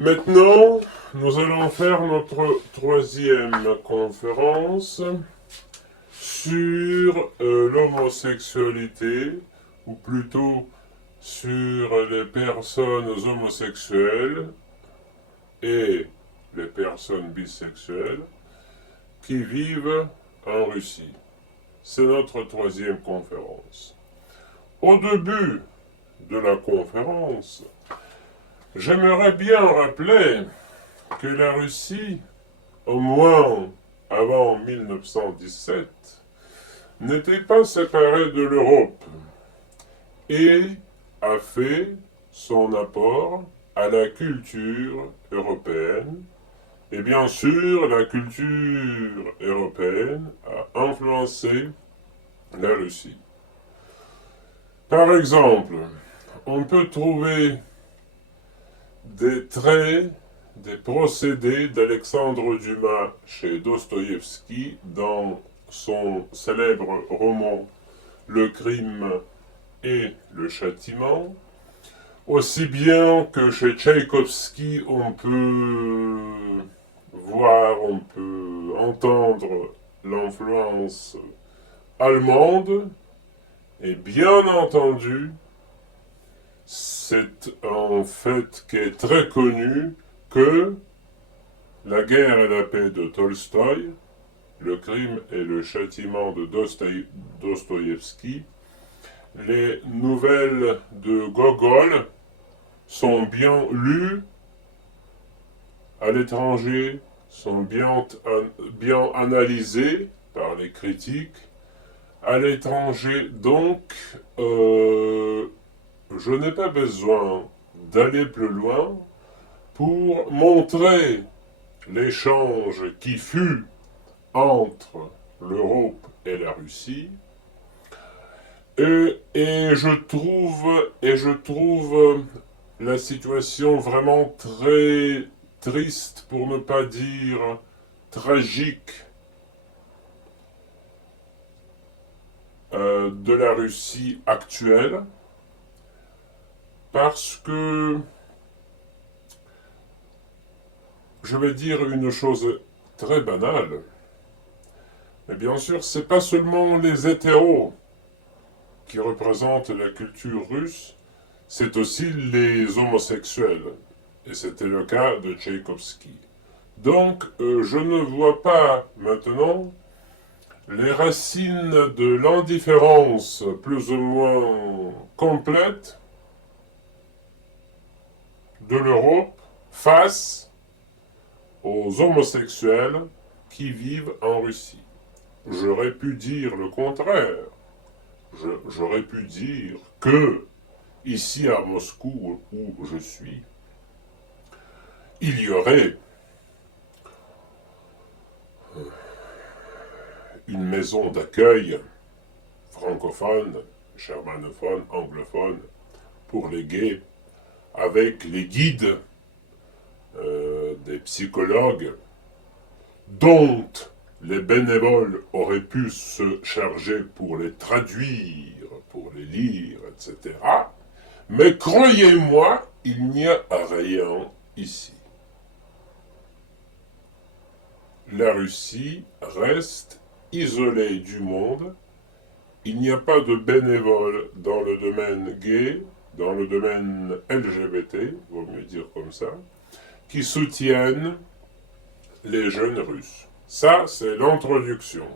Maintenant, nous allons faire notre troisième conférence sur l'homosexualité, ou plutôt sur les personnes homosexuelles et les personnes bisexuelles qui vivent en Russie. C'est notre troisième conférence. Au début de la conférence, j'aimerais bien rappeler que la Russie, au moins avant 1917, n'était pas séparée de l'Europe et a fait son apport à la culture européenne. Et bien sûr, la culture européenne a influencé la Russie. Par exemple, on peut trouver des traits, des procédés d'Alexandre Dumas chez Dostoïevski dans son célèbre roman Le crime et le châtiment, aussi bien que chez Tchaïkovski on peut voir, on peut entendre l'influence allemande, et bien entendu, c'est un fait qui est très connu que La guerre et la paix de Tolstoï, Le crime et le châtiment de Dostoïevski, les nouvelles de Gogol sont bien lues à l'étranger, sont bien analysées par les critiques à l'étranger. Donc, je n'ai pas besoin d'aller plus loin pour montrer l'échange qui fut entre l'Europe et la Russie. Et je trouve la situation vraiment très triste, pour ne pas dire tragique, de la Russie actuelle, parce que je vais dire une chose très banale. Mais bien sûr, c'est pas seulement les hétéros qui représentent la culture russe, c'est aussi les homosexuels. Et c'était le cas de Tchaïkovski. Donc, je ne vois pas maintenant les racines de l'indifférence plus ou moins complète de l'Europe face aux homosexuels qui vivent en Russie. J'aurais pu dire le contraire. J'aurais pu dire que, ici à Moscou, où je suis, il y aurait une maison d'accueil francophone, germanophone, anglophone, pour les gays, avec les guides, des psychologues, dont les bénévoles auraient pu se charger pour les traduire, pour les lire, etc. Mais croyez-moi, il n'y a rien ici. La Russie reste isolée du monde. Il n'y a pas de bénévoles dans le domaine gay, dans le domaine LGBT, vaut mieux dire comme ça, qui soutiennent les jeunes Russes. Ça, c'est l'introduction.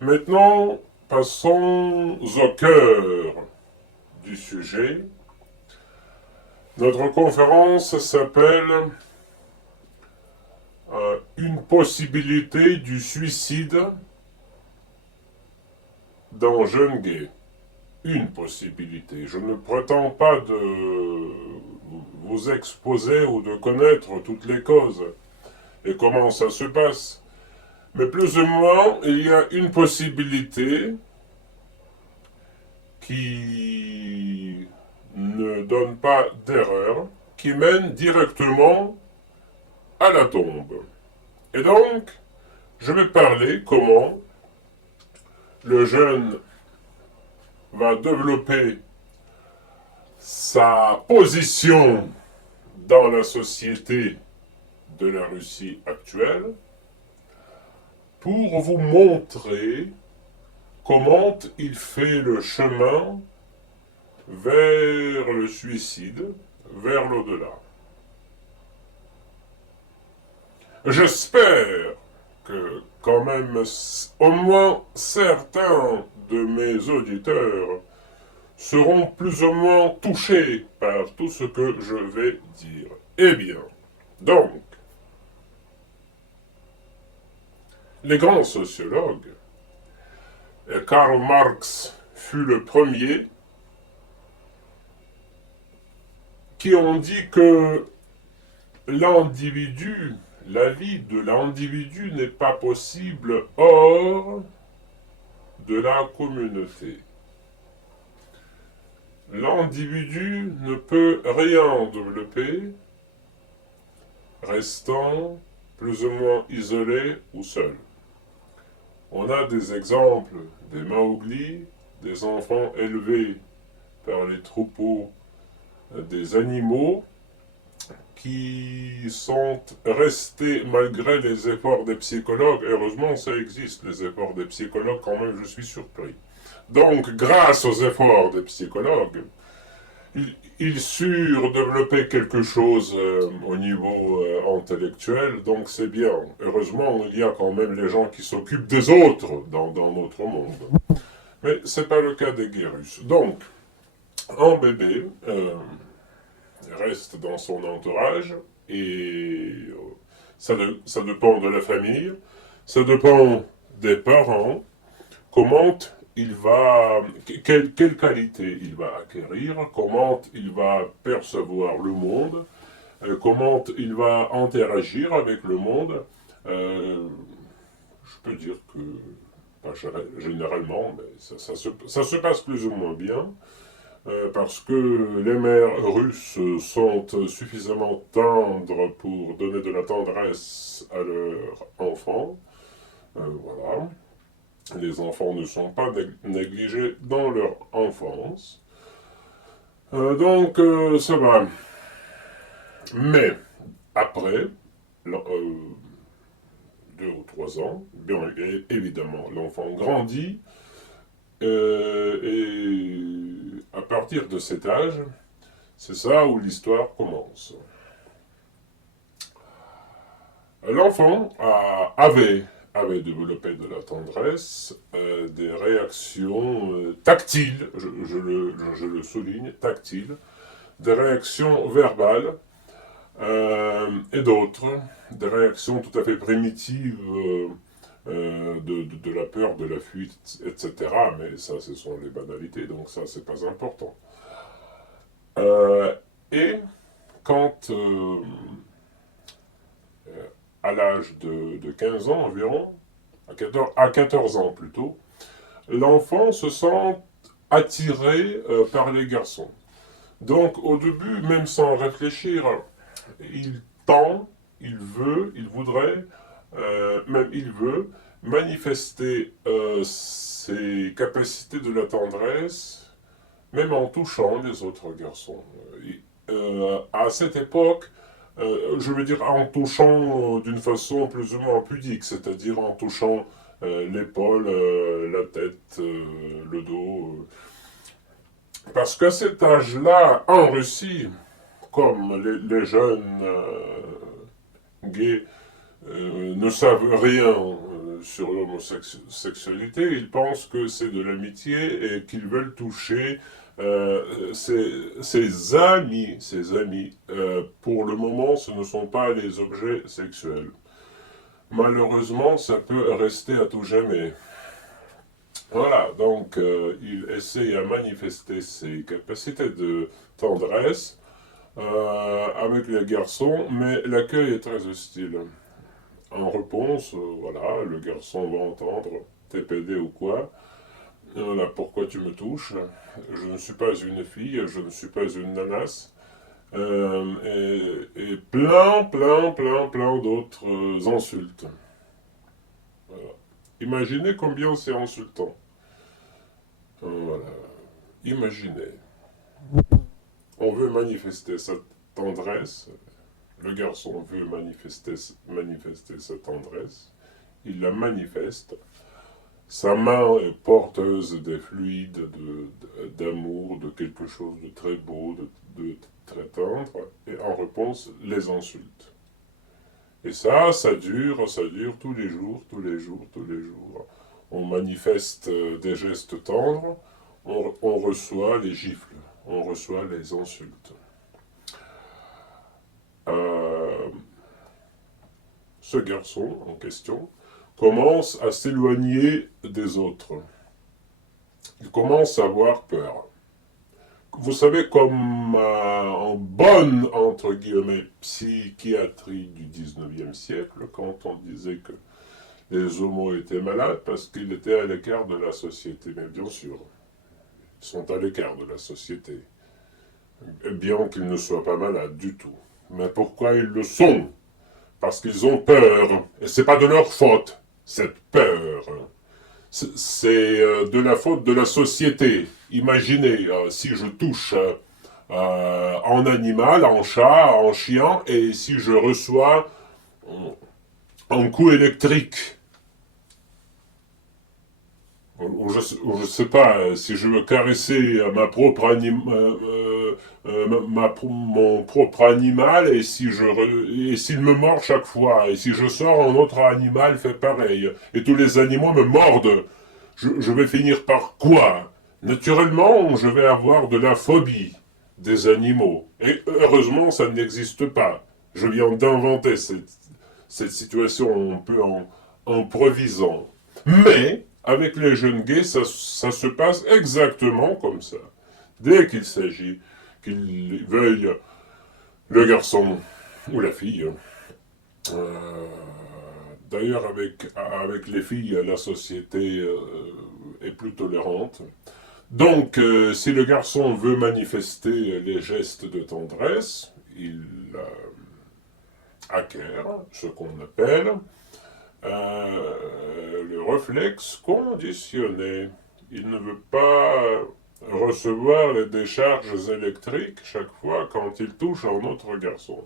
Maintenant, passons au cœur du sujet. Notre conférence s'appelle Une possibilité du suicide d'un jeune gay. Une possibilité. Je ne prétends pas de vous exposer ou de connaître toutes les causes et comment ça se passe. Mais plus ou moins, il y a une possibilité qui ne donne pas d'erreur, qui mène directement à la tombe. Et donc, je vais parler comment le jeune va développer sa position dans la société de la Russie actuelle pour vous montrer comment il fait le chemin vers le suicide, vers l'au-delà. J'espère que quand même au moins certains de mes auditeurs seront plus ou moins touchés par tout ce que je vais dire. Eh bien, donc, les grands sociologues, Karl Marx fut le premier, qui ont dit que l'individu, la vie de l'individu n'est pas possible hors de la communauté. L'individu ne peut rien développer restant plus ou moins isolé ou seul. On a des exemples des Maouglis, des enfants élevés par les troupeaux des animaux qui sont restés malgré les efforts des psychologues. Heureusement, ça existe, les efforts des psychologues, quand même, je suis surpris. Donc, grâce aux efforts des psychologues, ils surent développer quelque chose au niveau intellectuel, donc c'est bien. Heureusement, il y a quand même les gens qui s'occupent des autres dans notre monde. Mais ce n'est pas le cas des guérus. Donc, un bébé reste dans son entourage et ça dépend de la famille, ça dépend des parents, comment il va, quelle qualité il va acquérir, comment il va percevoir le monde, comment il va interagir avec le monde. Je peux dire que, pas généralement, mais ça se passe plus ou moins bien. Parce que les mères russes sont suffisamment tendres pour donner de la tendresse à leurs enfants. Voilà. Les enfants ne sont pas négligés dans leur enfance. Donc, ça va. Mais, après, 2 ou 3 ans, bien évidemment, l'enfant grandit. Et à partir de cet âge, c'est ça où l'histoire commence. L'enfant avait développé de la tendresse, des réactions tactiles, je le souligne, tactiles, des réactions verbales et d'autres, des réactions tout à fait primitives de la peur, de la fuite, etc. Mais ça, ce sont les banalités, donc ça, c'est pas important. Et quand, à l'âge de 15 ans environ, à 14 ans plutôt, l'enfant se sent attiré par les garçons. Donc au début, même sans réfléchir, il tend, il veut, il voudrait, même il veut, manifester ses capacités de la tendresse, même en touchant les autres garçons. À cette époque, je veux dire en touchant d'une façon plus ou moins pudique, c'est-à-dire en touchant l'épaule, la tête, le dos. Parce qu'à cet âge-là, en Russie, comme les jeunes gays ne savent rien sur l'homosexualité, ils pensent que c'est de l'amitié et qu'ils veulent toucher ses amis. Pour le moment, ce ne sont pas les objets sexuels. Malheureusement, ça peut rester à tout jamais. Voilà, donc il essaie à manifester ses capacités de tendresse avec les garçons, mais l'accueil est très hostile. En réponse, voilà, le garçon va entendre t'es pédé ou quoi. Là, pourquoi tu me touches? Je ne suis pas une fille, je ne suis pas une nanasse. Et plein d'autres insultes. Voilà. Imaginez combien c'est insultant. Voilà. Imaginez. On veut manifester sa tendresse. Le garçon veut manifester sa tendresse. Il la manifeste. Sa main est porteuse des fluides d'amour, de quelque chose de très beau, de très tendre, et en réponse, les insultes. Et ça dure tous les jours, tous les jours, tous les jours. On manifeste des gestes tendres, on reçoit les gifles, on reçoit les insultes. Ce garçon en question commence à s'éloigner des autres. Il commence à avoir peur. Vous savez, comme en bonne, entre guillemets, psychiatrie du 19e siècle, quand on disait que les homos étaient malades parce qu'ils étaient à l'écart de la société. Mais bien sûr, ils sont à l'écart de la société. Bien qu'ils ne soient pas malades du tout. Mais pourquoi ils le sont? Parce qu'ils ont peur. Et c'est pas de leur faute, cette peur. C'est de la faute de la société. Imaginez, si je touche en animal, en chat, en chien, et si je reçois un coup électrique, ou je sais pas, si je veux caresser mon propre animal, et si et s'il me mord chaque fois, et si je sors, un autre animal fait pareil, et tous les animaux me mordent, je vais finir par quoi? Naturellement, je vais avoir de la phobie des animaux. Et heureusement, ça n'existe pas. Je viens d'inventer cette situation un peu en improvisant. Mais, avec les jeunes gays, ça se passe exactement comme ça. Dès qu'il s'agit qu'ils veuillent le garçon ou la fille, d'ailleurs avec les filles, la société est plus tolérante. Donc, si le garçon veut manifester les gestes de tendresse, il acquiert ce qu'on appelle le réflexe conditionné. Il ne veut pas recevoir les décharges électriques chaque fois quand il touche un autre garçon.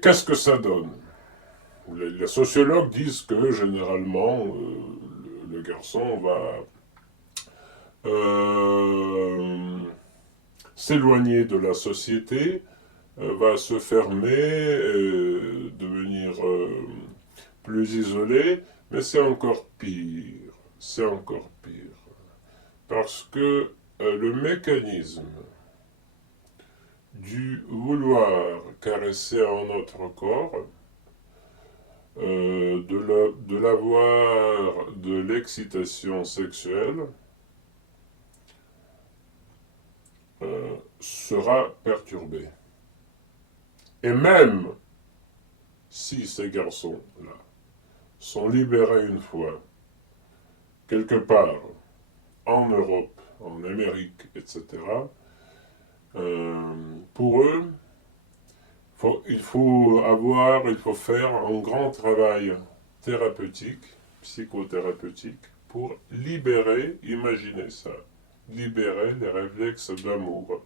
Qu'est-ce que ça donne? Les sociologues disent que généralement le garçon va s'éloigner de la société, va se fermer, devenir plus isolé, mais c'est encore pire. C'est encore pire. Parce que le mécanisme du vouloir caresser un autre corps, de l'avoir de l'excitation sexuelle, sera perturbé. Et même si ces garçons-là sont libérés une fois, quelque part, en Europe, en Amérique, etc., pour eux, il faut faire un grand travail thérapeutique, psychothérapeutique, pour libérer, imaginez ça, libérer les réflexes d'amour.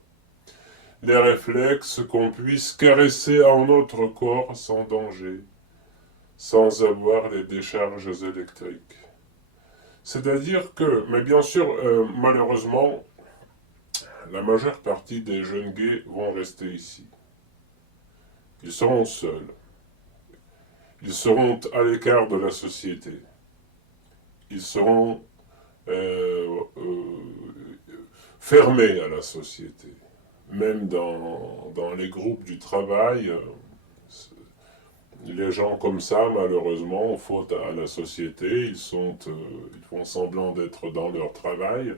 Les réflexes qu'on puisse caresser un autre corps sans danger, sans avoir les décharges électriques. C'est-à-dire que, mais bien sûr, malheureusement, la majeure partie des jeunes gays vont rester ici. Ils seront seuls. Ils seront à l'écart de la société. Ils seront fermés à la société. Même dans les groupes du travail, les gens comme ça, malheureusement, faute à la société, ils font semblant d'être dans leur travail,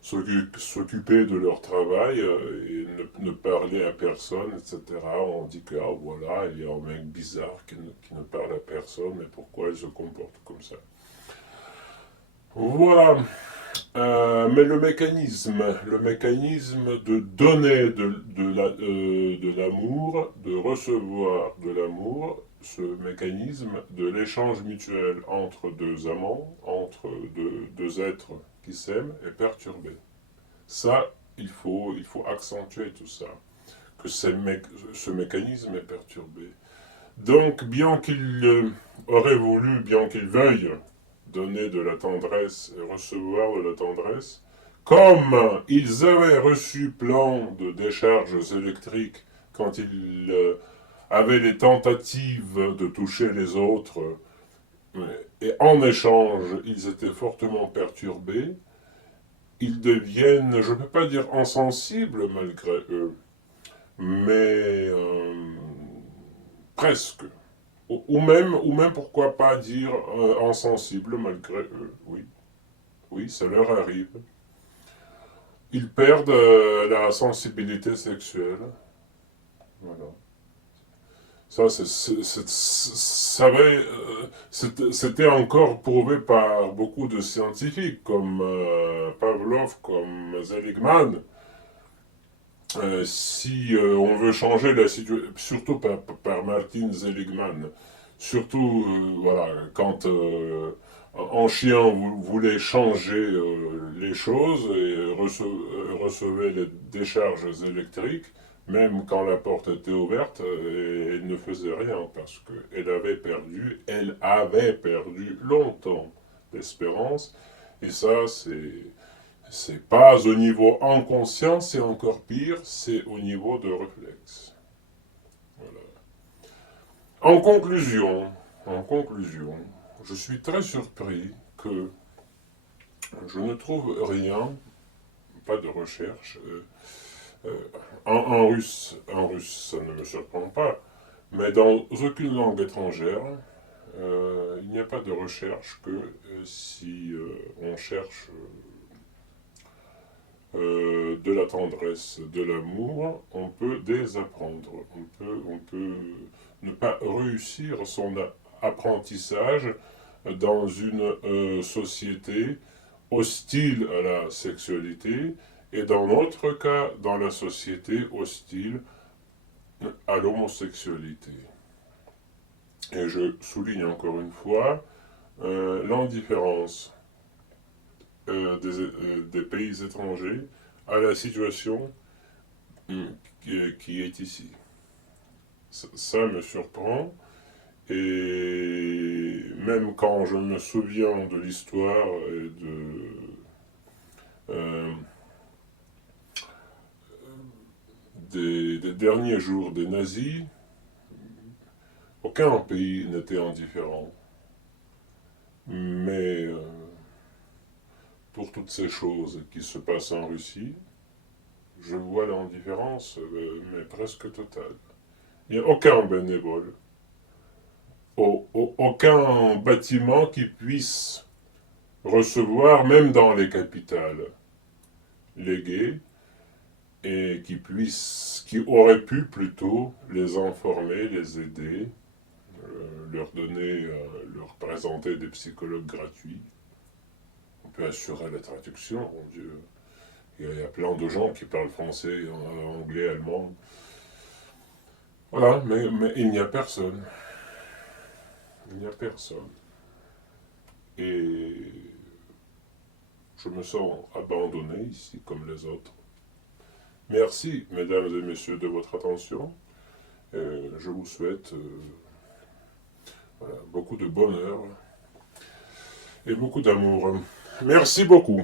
s'occuper de leur travail et ne parler à personne, etc. On dit que voilà, il y a un mec bizarre qui ne parle à personne, mais pourquoi il se comporte comme ça? Voilà. Mais le mécanisme de donner de l'amour, de recevoir de l'amour, ce mécanisme de l'échange mutuel entre deux amants, entre deux êtres qui s'aiment, est perturbé. Ça, il faut accentuer tout ça, que ce mécanisme est perturbé. Donc, bien qu'il aurait voulu, bien qu'il veuille donner de la tendresse et recevoir de la tendresse, comme ils avaient reçu plein de décharges électriques quand ils avaient les tentatives de toucher les autres, et en échange, ils étaient fortement perturbés, ils deviennent, je ne peux pas dire insensibles malgré eux, mais presque. Ou même, pourquoi pas dire insensibles malgré eux. Oui, oui, ça leur arrive. Ils perdent la sensibilité sexuelle. Voilà. Ça, c'était encore prouvé par beaucoup de scientifiques, comme Pavlov, comme Seligman. Si on veut changer la situation, surtout par Martin Seligman, surtout voilà, quand un chien voulait changer les choses et recevait les décharges électriques, même quand la porte était ouverte, elle ne faisait rien parce qu'elle avait perdu longtemps d'espérance. Et ça, c'est pas au niveau inconscient, c'est encore pire, c'est au niveau de réflexe. Voilà. En conclusion, je suis très surpris que je ne trouve rien, pas de recherche. En russe, ça ne me surprend pas, mais dans aucune langue étrangère, il n'y a pas de recherche que si on cherche de la tendresse, de l'amour, on peut désapprendre. On peut ne pas réussir son apprentissage dans une société hostile à la sexualité et dans notre cas, dans la société hostile à l'homosexualité. Et je souligne encore une fois l'indifférence des pays étrangers à la situation qui est ici. Ça me surprend, et même quand je me souviens de l'histoire et euh, des derniers jours des nazis, aucun pays n'était indifférent. Mais pour toutes ces choses qui se passent en Russie, je vois l'indifférence, mais presque totale. Il n'y a aucun bénévole, aucun bâtiment qui puisse recevoir, même dans les capitales, les gays, et qui aurait pu plutôt les informer, les aider, leur donner, leur présenter des psychologues gratuits. On peut assurer la traduction, mon Dieu. Il y a plein de gens qui parlent français, anglais, allemand. Voilà, mais il n'y a personne. Il n'y a personne. Et je me sens abandonné ici, comme les autres. Merci, mesdames et messieurs, de votre attention. Je vous souhaite voilà, beaucoup de bonheur et beaucoup d'amour. Merci beaucoup.